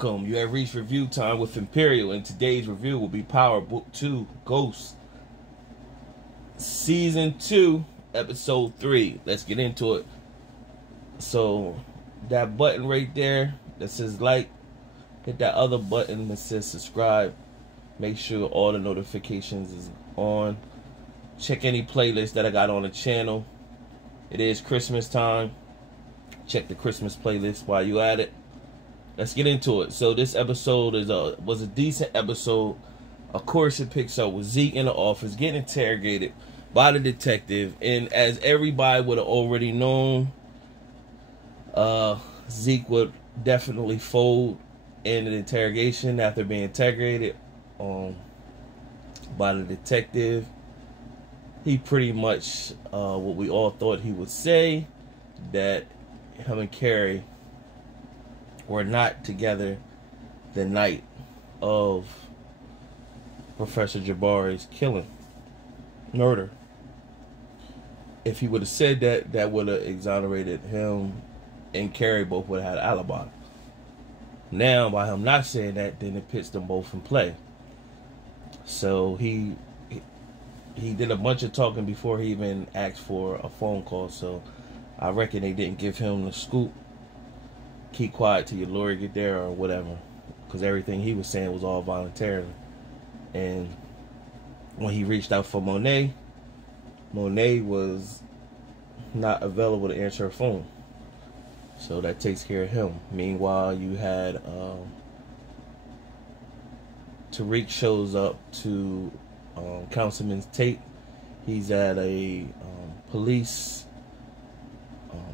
Welcome. You have reached review time with Imperial, and today's review will be Power Book 2 Ghost Season 2 Episode 3. Let's get into it. So that button right there that says like, hit that other button that says subscribe. Make sure all the notifications is on. Check any playlist that I got on the channel. It is Christmas time. Check the Christmas playlist while you at it. Let's get into it. So this episode was a decent episode. Of course, it picks up with Zeke in the office getting interrogated by the detective, and as everybody would have already known, Zeke would definitely fold in the interrogation after being interrogated by the detective. He pretty much what we all thought he would say, that him and Carrie were not together the night of Professor Jabari's murder. If he would have said that, that would have exonerated him, and Carrie both would have had an alibi. Now, by him not saying that, then it puts them both in play. So he did a bunch of talking before he even asked for a phone call. So I reckon they didn't give him the scoop. Keep quiet till your lawyer get there or whatever, because everything he was saying was all voluntarily. And when he reached out for Monet was not available to answer her phone, so that takes care of him. Meanwhile, you had Tariq shows up to Councilman Tate. He's at a police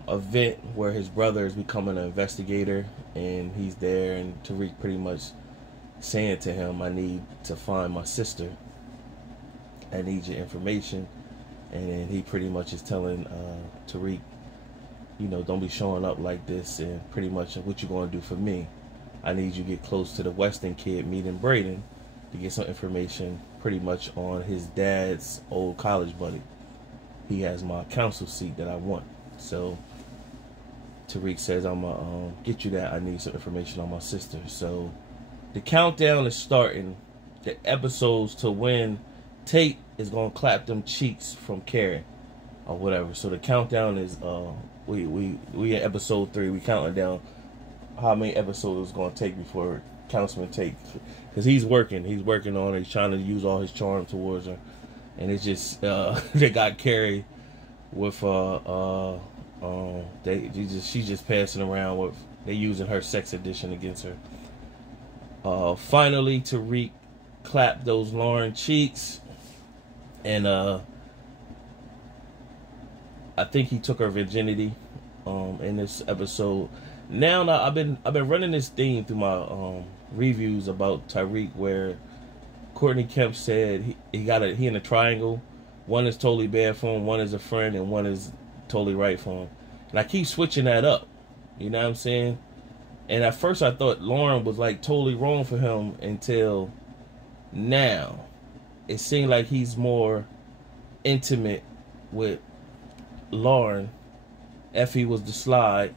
event where his brother is becoming an investigator, and he's there, and Tariq pretty much saying to him, I need to find my sister, I need your information. And then he pretty much is telling Tariq, you know, don't be showing up like this, and pretty much what you gonna do for me. I need you to get close to the Weston kid meeting Braden to get some information pretty much on his dad's old college buddy. He has my council seat that I want. So Tariq says, I'm gonna get you that. I need some information on my sister. So the countdown is starting, the episodes to when Tate is gonna clap them cheeks from Carrie or whatever. So the countdown is we at episode 3. We counting down how many episodes it's gonna take before Councilman Tate, because he's working on it. He's trying to use all his charm towards her, and it's just they got Carrie with she's just passing around with, they using her sex addiction against her. Finally, Tariq clapped those Lauren cheeks, and I think he took her virginity in this episode. Now I've been running this theme through my reviews about Tariq, where Courtney Kemp said he in a triangle. One is totally bad for him, one is a friend, and one is totally right for him. And I keep switching that up. You know what I'm saying? And at first I thought Lauren was like totally wrong for him, until now it seemed like he's more intimate with Lauren. Effie was the slide,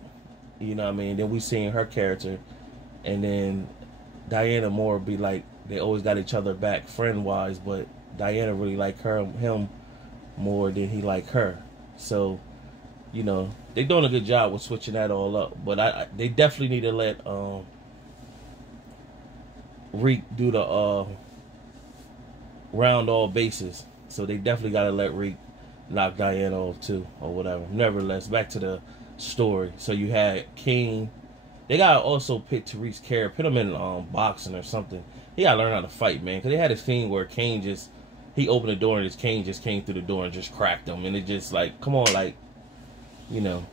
you know what I mean? Then we seen her character, and then Diana more be like, they always got each other back friend wise, but Diana really liked him more than he liked her. So, you know, they doing a good job with switching that all up. But they definitely need to let Reek do the round all bases. So they definitely got to let Reek knock Diana off too, or whatever. Nevertheless, back to the story. So you had King. They got to also pick Tariq's character, put him in boxing or something. He got to learn how to fight, man. Because they had a scene where Kane he opened the door, and his cane just came through the door and just cracked him. And it just like, come on, like, you know,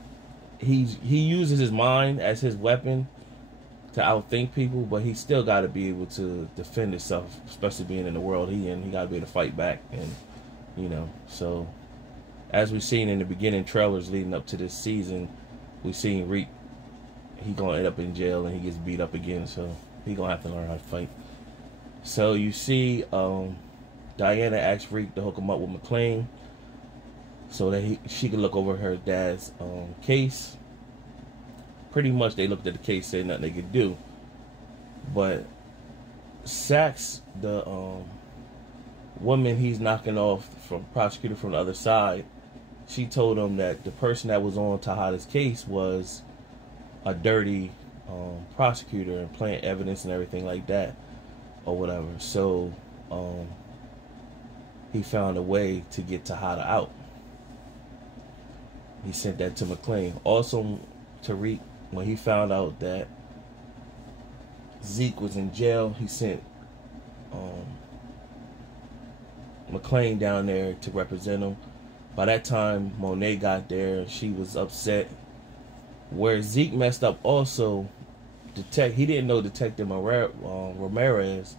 he uses his mind as his weapon to outthink people, but he still got to be able to defend himself, especially being in the world he in. He got to be able to fight back, and you know. So as we've seen in the beginning trailers leading up to this season, we've seen Reek. He gonna end up in jail, and he gets beat up again. So he gonna have to learn how to fight. So you see, Diana asked Reek to hook him up with McLean, so that she could look over her dad's case. Pretty much they looked at the case, said nothing they could do. But Sachs, the woman he's knocking off from prosecutor from the other side, she told him that the person that was on Tejada's case was a dirty prosecutor and playing evidence and everything like that or whatever. So he found a way to get Tejada out. He sent that to McClain. Also, Tariq, when he found out that Zeke was in jail, he sent McClain down there to represent him. By that time, Monet got there and she was upset. Where Zeke messed up also, he didn't know Detective Ramirez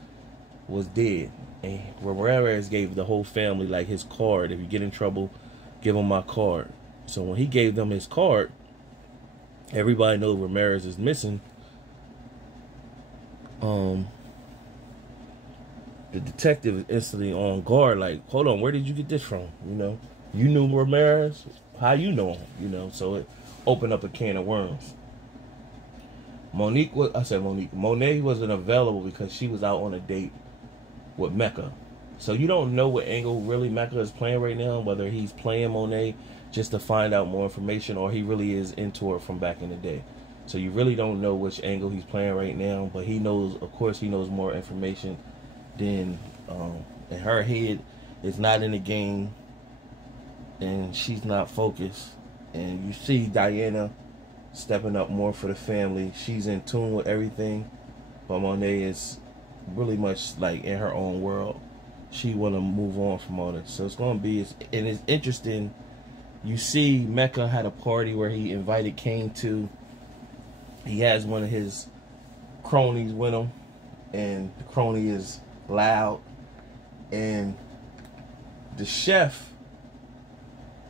was dead. And Ramirez gave the whole family like his card. If you get in trouble, give him my card. So when he gave them his card, everybody knows Ramirez is missing. The detective is instantly on guard, like, hold on, where did you get this from? You knew Ramirez? How you know him? So it opened up a can of worms. Monet wasn't available because she was out on a date with Mecca. So you don't know what angle really Mecca is playing right now, whether he's playing Monet just to find out more information or he really is into her from back in the day. So you really don't know which angle he's playing right now, but he knows, of course, he knows more information than in her head. It's not in the game, and she's not focused. And you see Diana stepping up more for the family. She's in tune with everything, but Monet is really much like in her own world. She want to move on from all this. So it's going to be, and it's interesting. You see Mecca had a party where he invited Kane to. He has one of his cronies with him, and the crony is loud. And the chef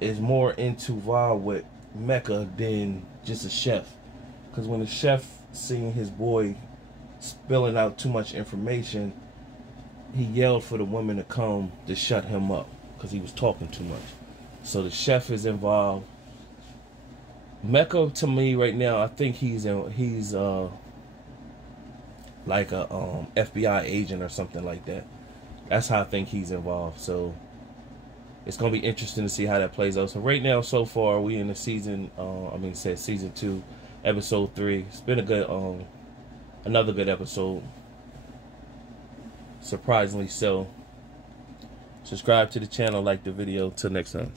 is more involved with Mecca than just a chef. Because when the chef seen his boy spilling out too much information, he yelled for the woman to come to shut him up because he was talking too much. So the chef is involved. Mecca, to me right now, I think he's like a FBI agent or something like that. That's how I think he's involved. So it's gonna be interesting to see how that plays out. So right now, so far, we in the season. Season 2, episode 3. It's been a good, another good episode. Surprisingly so. Subscribe to the channel, like the video. Till next time.